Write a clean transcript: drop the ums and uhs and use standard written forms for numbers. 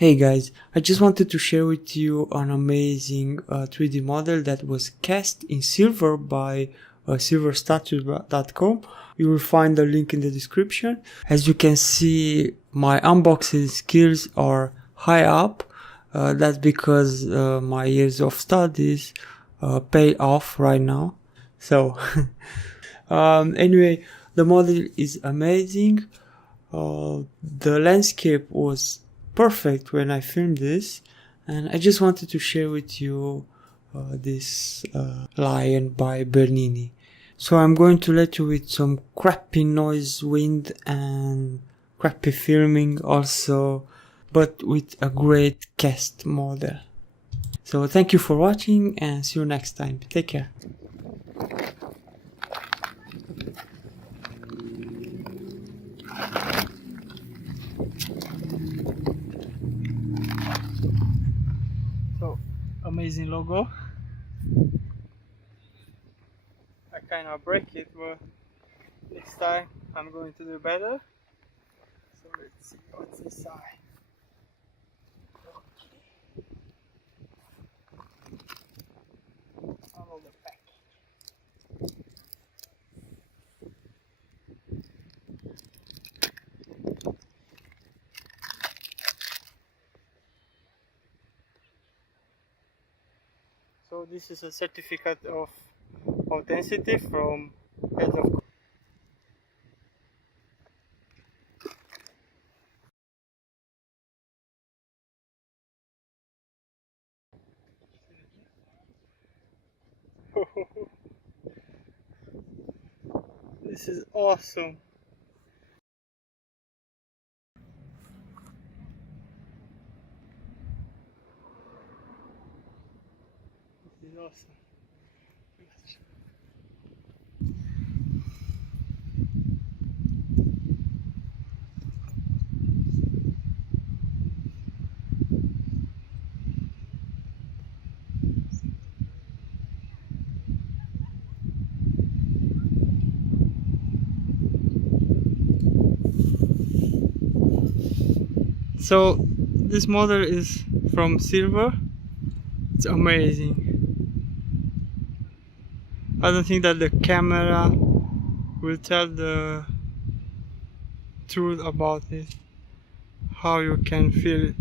Hey guys, I just wanted to share with you an amazing 3D model that was cast in silver by silverstatue.com. You will find the link in the description. As you can see, my unboxing skills are high up. That's because my years of studies pay off right now. So anyway, the model is amazing. The landscape was perfect when I filmed this, and I just wanted to share with you this lion by Bernini. So I'm going to let you with some crappy noise, wind, and crappy filming also, but with a great cast model. So thank you for watching and see you next time. Take care. So, amazing logo. I kind of break it, but next time I'm going to do better. So let's see what's inside. All the package. So this is a certificate of authenticity from head of This is awesome. This is awesome. So this model is from silver. It's amazing. I don't think that the camera will tell the truth about it, how you can feel it.